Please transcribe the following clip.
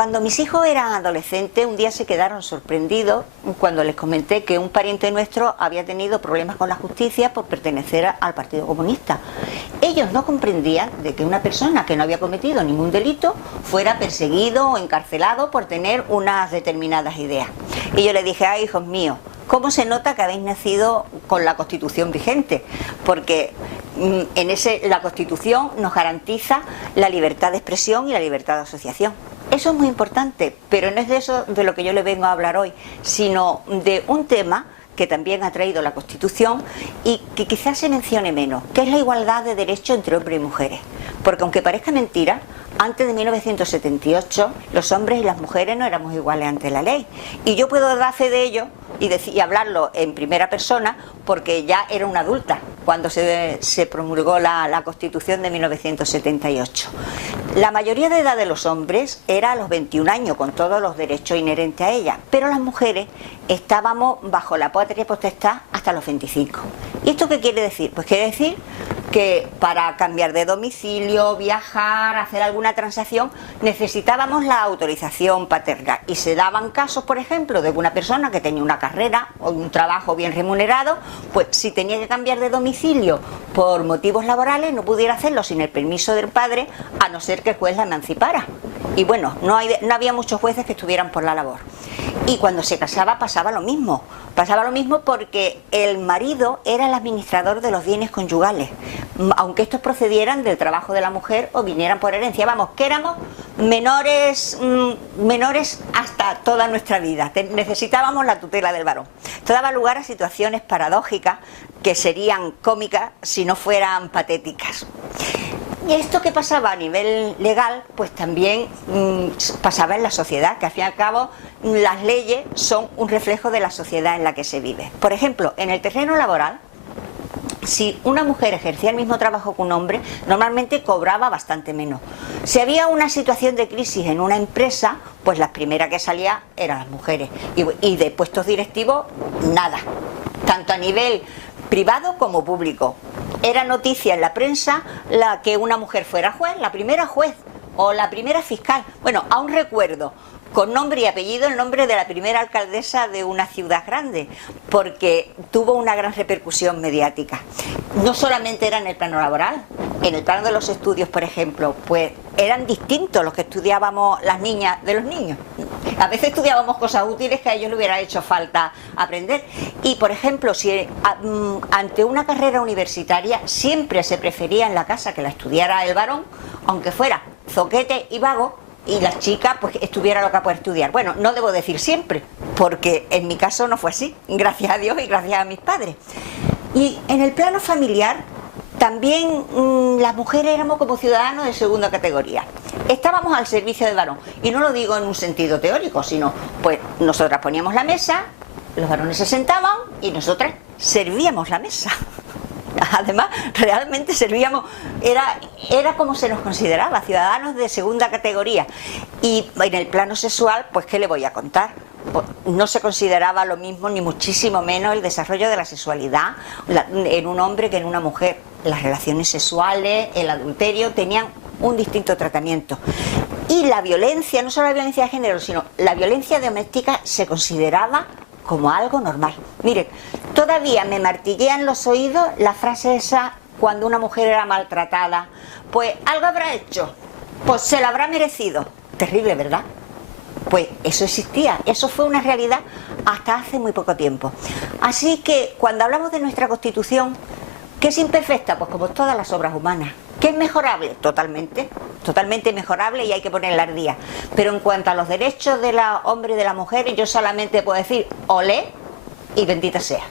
Cuando mis hijos eran adolescentes, un día se quedaron sorprendidos cuando les comenté que un pariente nuestro había tenido problemas con la justicia por pertenecer al Partido Comunista. Ellos no comprendían de que una persona que no había cometido ningún delito fuera perseguido o encarcelado por tener unas determinadas ideas. Y yo les dije: ay, hijos míos, ¿cómo se nota que habéis nacido con la Constitución vigente? Porque la Constitución nos garantiza la libertad de expresión y la libertad de asociación. Eso es muy importante, pero no es de eso de lo que yo le vengo a hablar hoy, sino de un tema que también ha traído la Constitución y que quizás se mencione menos, que es la igualdad de derechos entre hombres y mujeres. Porque aunque parezca mentira, antes de 1978 los hombres y las mujeres no éramos iguales ante la ley. Y yo puedo dar fe de ello y hablarlo en primera persona, porque ya era una adulta cuando se promulgó la Constitución de 1978. La mayoría de edad de los hombres era a los 21 años, con todos los derechos inherentes a ella, pero las mujeres estábamos bajo la patria potestad hasta los 25. ¿Y esto qué quiere decir? Pues quiere decir que para cambiar de domicilio, viajar, hacer alguna transacción, necesitábamos la autorización paterna. Y se daban casos, por ejemplo, de una persona que tenía una carrera o un trabajo bien remunerado, pues si tenía que cambiar de domicilio por motivos laborales, no pudiera hacerlo sin el permiso del padre, a no ser que el juez la emancipara. Y bueno, no había muchos jueces que estuvieran por la labor. Y cuando se casaba pasaba lo mismo. Pasaba lo mismo porque el marido era el administrador de los bienes conyugales, aunque estos procedieran del trabajo de la mujer o vinieran por herencia. Vamos, que éramos menores hasta toda nuestra vida. Necesitábamos la tutela del varón. Esto daba lugar a situaciones paradójicas que serían cómicas si no fueran patéticas. Y esto que pasaba a nivel legal, pues también pasaba en la sociedad, que al fin y al cabo las leyes son un reflejo de la sociedad en la que se vive. Por ejemplo, en el terreno laboral, si una mujer ejercía el mismo trabajo que un hombre, normalmente cobraba bastante menos. Si había una situación de crisis en una empresa, pues las primeras que salían eran las mujeres. Y de puestos directivos, nada. Tanto a nivel privado como público. Era noticia en la prensa que una mujer fuera juez, la primera juez o la primera fiscal. Bueno, aún recuerdo con nombre y apellido el nombre de la primera alcaldesa de una ciudad grande, porque tuvo una gran repercusión mediática. No solamente era en el plano laboral, en el plano de los estudios, por ejemplo, pues eran distintos los que estudiábamos las niñas de los niños. A veces estudiábamos cosas útiles que a ellos les hubiera hecho falta aprender. Y, por ejemplo, si ante una carrera universitaria siempre se prefería en la casa que la estudiara el varón, aunque fuera zoquete y vago, y la chica pues estuviera loca por estudiar. Bueno, no debo decir siempre, porque en mi caso no fue así, gracias a Dios y gracias a mis padres. Y en el plano familiar también las mujeres éramos como ciudadanos de segunda categoría. Estábamos al servicio del varón, y no lo digo en un sentido teórico, sino pues nosotras poníamos la mesa, los varones se sentaban y nosotras servíamos la mesa. Además, realmente servíamos, era como se nos consideraba, ciudadanos de segunda categoría. Y en el plano sexual, pues ¿qué le voy a contar? Pues, no se consideraba lo mismo, ni muchísimo menos, el desarrollo de la sexualidad en un hombre que en una mujer. Las relaciones sexuales, el adulterio, tenían un distinto tratamiento. Y la violencia, no solo la violencia de género, sino la violencia doméstica se consideraba como algo normal. Miren, todavía me martillean los oídos la frase esa cuando una mujer era maltratada. Pues algo habrá hecho, pues se lo habrá merecido. Terrible, ¿verdad? Pues eso existía, eso fue una realidad hasta hace muy poco tiempo. Así que cuando hablamos de nuestra Constitución, ¿qué es imperfecta? Pues como todas las obras humanas. ¿Qué es mejorable? Totalmente mejorable, y hay que ponerla al día. Pero en cuanto a los derechos de los hombres y de las mujeres, yo solamente puedo decir olé y bendita sea.